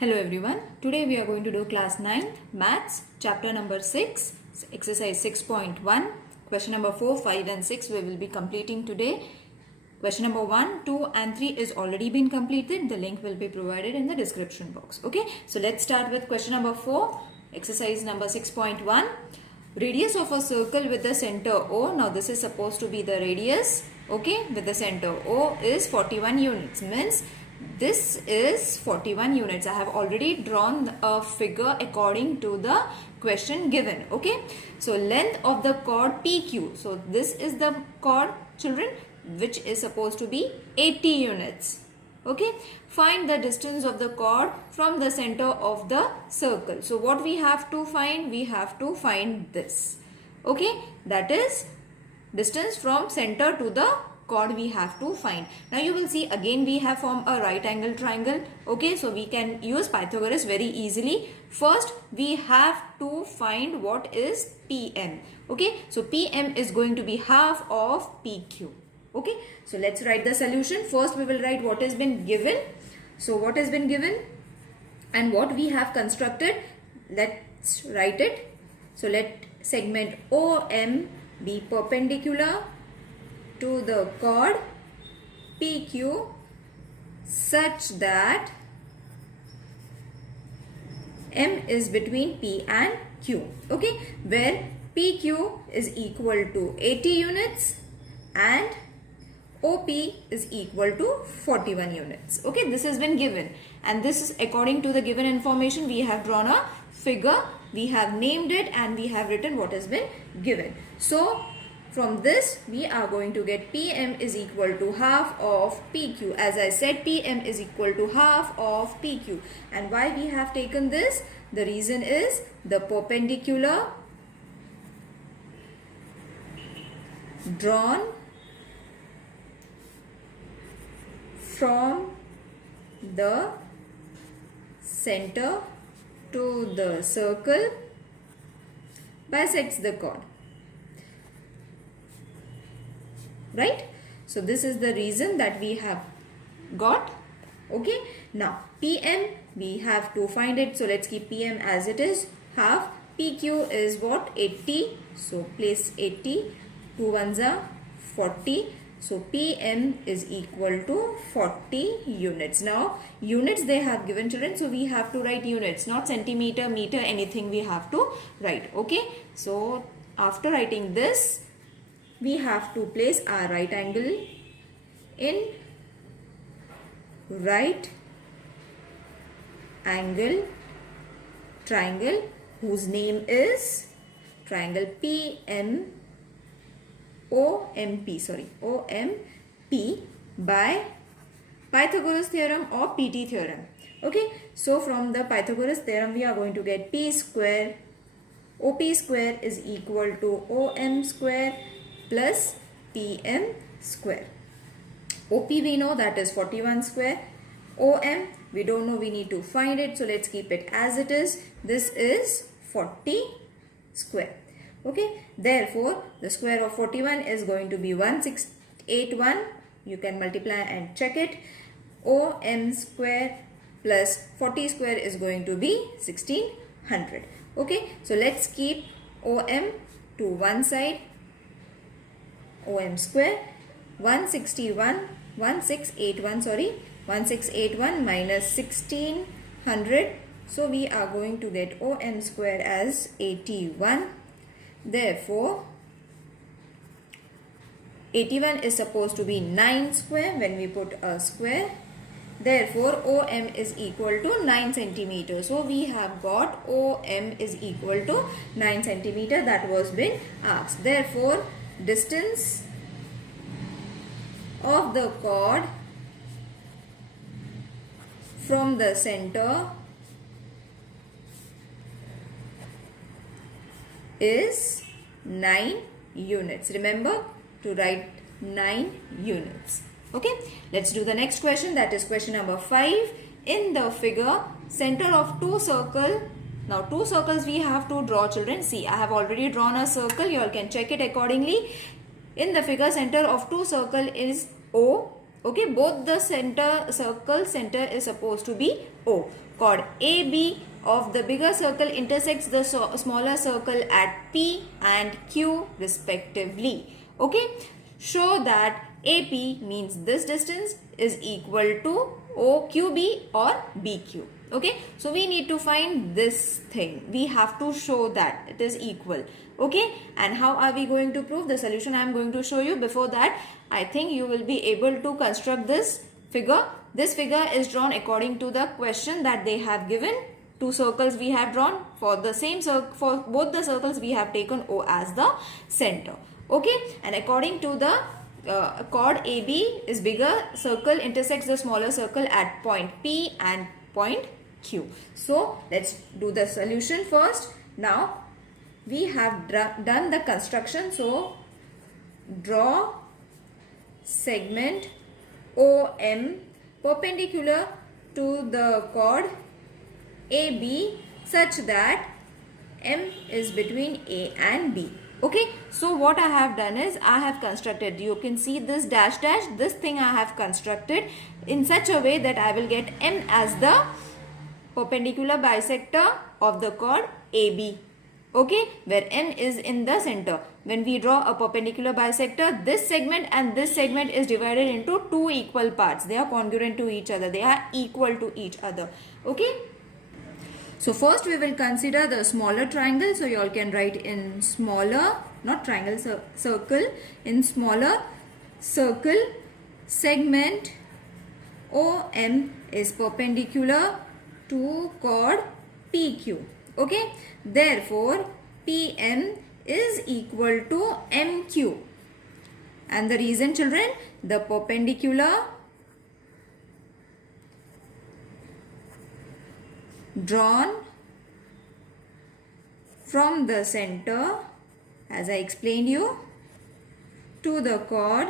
Hello everyone. Today we are going to do class 9 maths chapter number 6 exercise 6.1 question number 4, 5 and 6 we will be completing today. Question number 1, 2 and 3 is already been completed. The link will be provided in the description box. Okay. So let's start with question number 4, exercise number 6.1. Radius of a circle with the center O. Now this is supposed to be the radius. Okay. With the center O is 41 units. Means this is 41 units. I have already drawn a figure according to the question given. Okay. So length of the chord PQ. So this is the chord, children, which is supposed to be 80 units. Okay. Find the distance of the chord from the center of the circle. So what we have to find? We have to find this. Okay. That is distance from center to the chord we have to find. Now you will see again we have formed a right angle triangle. Okay, so we can use Pythagoras very easily. First we have to find what is PM. Okay, so PM is going to be half of PQ. Okay, so let's write the solution. First we will write what has been given. So what has been given and what we have constructed. Let's write it. So let segment OM be perpendicular to the chord PQ such that M is between P and Q. Okay, where PQ is equal to 80 units and OP is equal to 41 units. Okay, this has been given and this is according to the given information. We have drawn a figure, we have named it and we have written what has been given. So from this we are going to get PM is equal to half of PQ. As I said, PM is equal to half of PQ. And why we have taken this? The reason is the perpendicular drawn from the center to the circle bisects the chord. Right? So this is the reason that we have got. Okay. Now PM we have to find it. So let's keep PM as it is. Half. PQ is what? 80. So place 80. 2 ones are 40. So PM is equal to 40 units. Now units they have given, children. So we have to write units, not centimeter, meter, anything we have to write. Okay. So after writing this, we have to place our right angle in right angle triangle whose name is triangle OMP by Pythagoras theorem or PT theorem. Okay, so from the Pythagoras theorem we are going to get P square OP square is equal to OM square plus PM square. OP we know, that is 41 square. OM we don't know, we need to find it. So let's keep it as it is. This is 40 square. Okay. Therefore, the square of 41 is going to be 1681. You can multiply and check it. OM square plus 40 square is going to be 1600. Okay. So let's keep OM to one side. OM square 1681 minus 1600. So we are going to get OM square as 81. Therefore 81 is supposed to be 9 square when we put a square. Therefore OM is equal to 9 centimeter. So we have got OM is equal to 9 centimeter. That was been asked. Therefore distance of the chord from the center is 9 units. Remember to write 9 units. Okay, let's do the next question, that is question number 5. In the figure, center of two circles. Now two circles we have to draw, children. See, I have already drawn a circle. You all can check it accordingly. In the figure, center of two circle is O Okay, both the circle center is supposed to be O. Chord AB of the bigger circle intersects the smaller circle at P and Q respectively. Okay, show that AP means this distance is equal to OQB or BQ. Okay, so we need to find this thing. We have to show that it is equal. Okay, and how are we going to prove? The solution I am going to show you. Before that, I think you will be able to construct this figure. This figure is drawn according to the question that they have given. Two circles we have drawn. For the same circle, for both the circles we have taken O as the center. Okay, and according to the chord AB is bigger circle intersects the smaller circle at point P and point Q. So let's do the solution first. Now we have done the construction. So draw segment OM perpendicular to the chord AB such that M is between A and B. Okay, so what I have done is I have constructed, you can see this dash dash, this thing I have constructed in such a way that I will get M as the perpendicular bisector of the chord AB. Okay, where M is in the center. When we draw a perpendicular bisector, this segment and this segment is divided into two equal parts. They are congruent to each other. They are equal to each other. Okay. So first we will consider the smaller triangle. So you all can write in smaller, not triangle, circle. In smaller circle, segment OM is perpendicular to chord PQ. Okay, therefore PM is equal to MQ. And the reason, children, the perpendicular drawn from the center, as I explained you, to the chord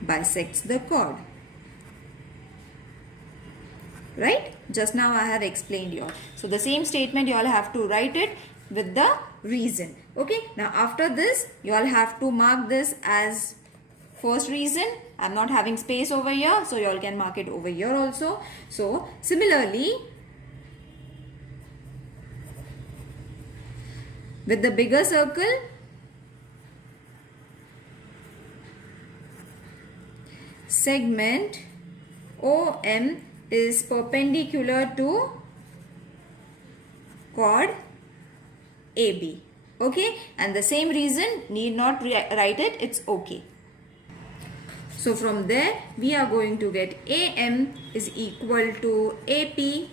bisects the chord. Right? Just now I have explained you all. So the same statement you all have to write it with the reason. Okay. Now after this you all have to mark this as first reason. I am not having space over here, so you all can mark it over here also. So similarly, with the bigger circle, segment OM is perpendicular to chord AB. Okay, and the same reason, need not write it, it's okay. So from there we are going to get AM is equal to AP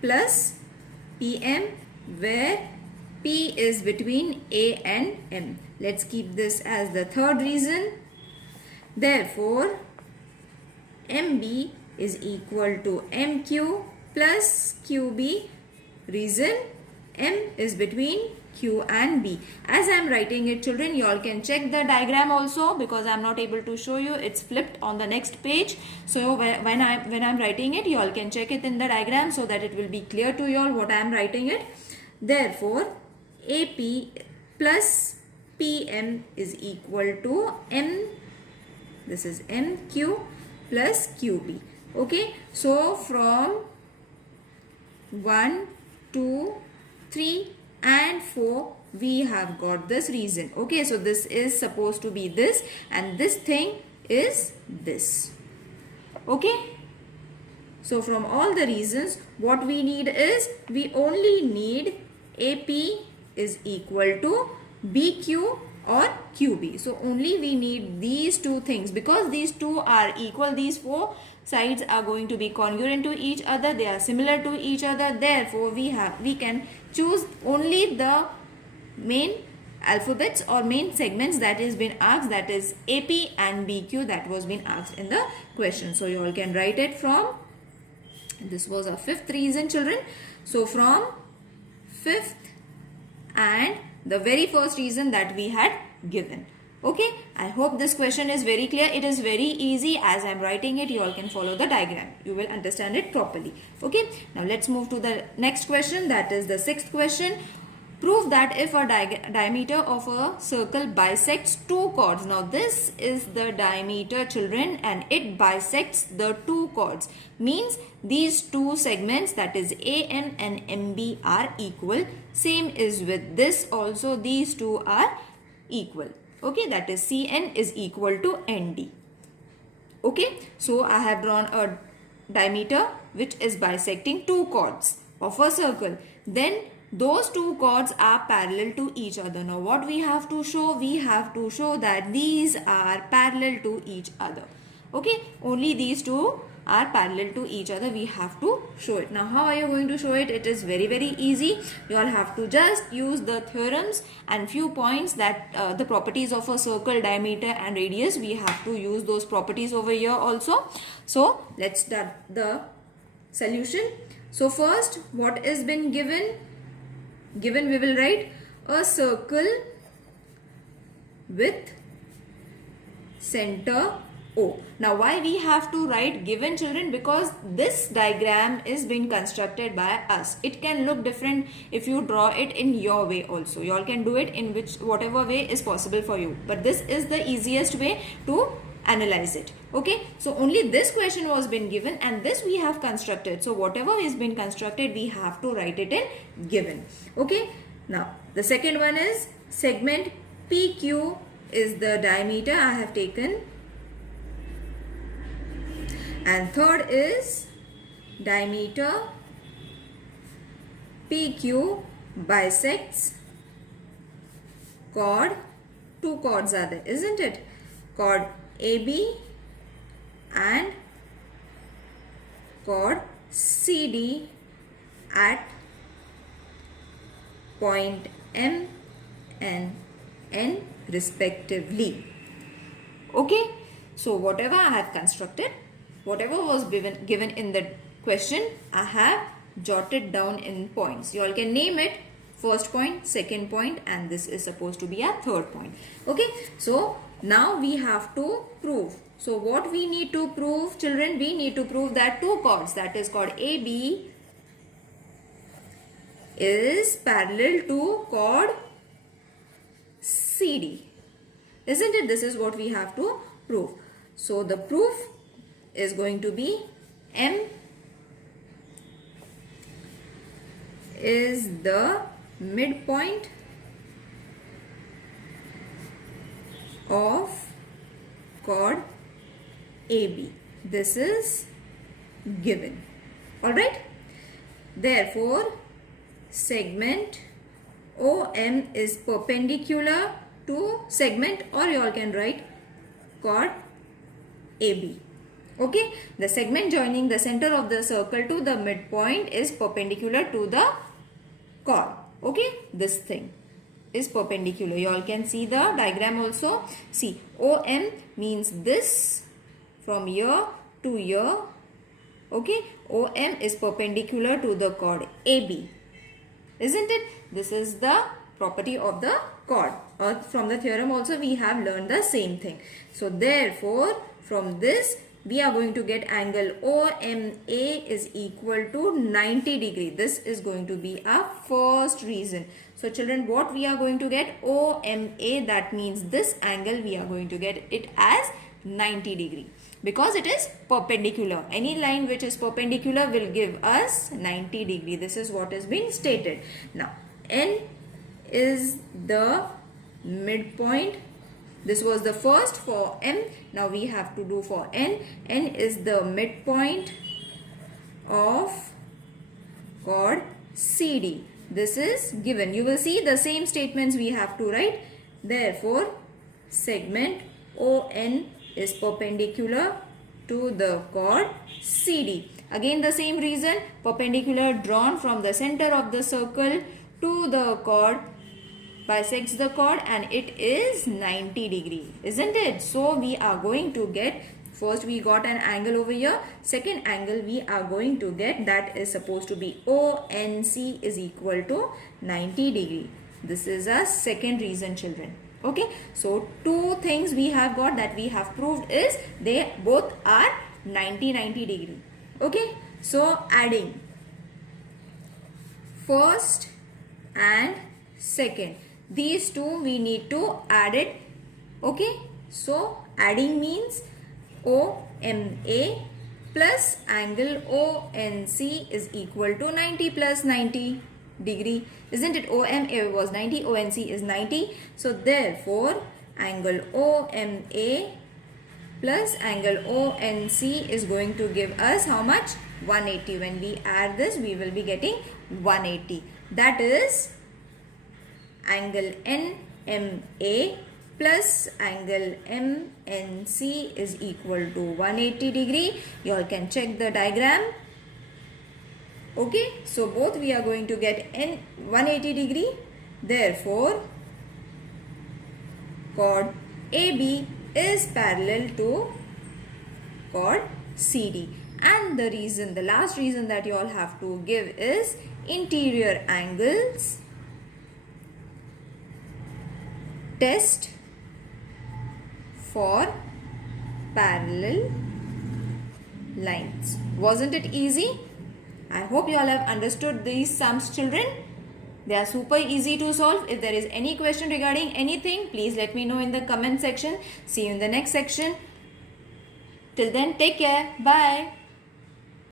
plus PM, where P is between A and M. Let's keep this as the third reason. Therefore MB is equal to MQ plus QB. Reason, M is between Q and B. As I am writing it, children, you all can check the diagram also, because I am not able to show you. It's flipped on the next page. So when I am writing it, you all can check it in the diagram so that it will be clear to you all what I am writing it. Therefore AP plus PM is equal to M. This is MQ plus QB. Okay, so from 1, 2, 3 and 4 we have got this reason. Okay, so this is supposed to be this and this thing is this. Okay, so from all the reasons, what we need is, we only need AP is equal to BQ or QB. So only we need these two things, because these two are equal. These four sides are going to be congruent to each other. They are similar to each other. Therefore we can choose only the main alphabets or main segments that is been asked, that is AP and BQ, that was been asked in the question. So you all can write it from, this was a fifth reason, children. So from fifth and the very first reason that we had given. Okay, I hope this question is very clear. It is very easy. As I am writing it, you all can follow the diagram. You will understand it properly. Okay, now let's move to the next question. That is the sixth question. Prove that if a diameter of a circle bisects two chords. Now this is the diameter, children, and it bisects the two chords. Means these two segments, that is AM and MB, are equal. Same is with this also. These two are equal. Okay, that is CN is equal to ND. Okay, so I have drawn a diameter which is bisecting two chords of a circle. Then those two chords are parallel to each other. Now what we have to show? We have to show that these are parallel to each other. Okay, only these two are parallel to each other. We have to show it. Now how are you going to show it? It is very easy. You all have to just use the theorems and few points that the properties of a circle, diameter and radius. We have to use those properties over here also. So let's start the solution. So first, what has been given? Given, we will write a circle with center O. Now why we have to write given, children? Because this diagram is being constructed by us. It can look different if you draw it in your way also. You all can do it in whatever way is possible for you. But this is the easiest way to analyze it. Okay, so only this question was been given and this we have constructed. So whatever is been constructed, we have to write it in given. Okay, now the second one is segment PQ is the diameter I have taken, and third is diameter PQ bisects chord. Two chords are there, isn't it? Chord AB and chord CD at point M and N respectively. Okay, so whatever I have constructed, whatever was given in the question, I have jotted down in points. You all can name it first point, second point, and this is supposed to be a third point. Okay, so now we have to prove. So what we need to prove, children? We need to prove that two chords, that is chord AB, is parallel to chord CD. Isn't it? This is what we have to prove. So the proof is going to be M is the midpoint of chord AB. This is given. Alright. Therefore, segment OM is perpendicular to segment, or you all can write chord AB. Okay. The segment joining the center of the circle to the midpoint is perpendicular to the chord. Okay. This thing is perpendicular. You all can see the diagram also. See, OM means this from here to here. Okay, OM is perpendicular to the chord AB. Isn't it? This is the property of the chord. Or from the theorem also we have learned the same thing. So therefore, from this we are going to get angle OMA is equal to 90 degree. This is going to be our first reason. So children, what we are going to get? OMA, that means this angle we are going to get it as 90 degree. Because it is perpendicular. Any line which is perpendicular will give us 90 degree. This is what is being stated. Now, N is the midpoint. This was the first for M. Now we have to do for N. N is the midpoint of chord CD. This is given. You will see the same statements we have to write. Therefore, segment ON is perpendicular to the chord CD. Again the same reason, perpendicular drawn from the center of the circle to the chord bisects the chord and it is 90 degree, isn't it? So we are going to get, first we got an angle over here, second angle we are going to get, that is supposed to be ONC is equal to 90 degree. This is a second reason, children. Okay, so two things we have got that we have proved is they both are 90 degree. Okay, so adding first and second. These two we need to add it. Okay. So adding means OMA plus angle ONC is equal to 90 plus 90 degree. Isn't it? OMA was 90, ONC is 90. So therefore angle OMA plus angle ONC is going to give us how much? 180. When we add this, we will be getting 180. That is angle NMA plus angle MNC is equal to 180 degree. You all can check the diagram. Okay, so both we are going to get 180 degree. Therefore, chord AB is parallel to chord CD. And the reason, the last reason that you all have to give is interior angles test for parallel lines. Wasn't it easy? I hope you all have understood these sums, children. They are super easy to solve. If there is any question regarding anything, please let me know in the comment section. See you in the next section. Till then, take care. Bye.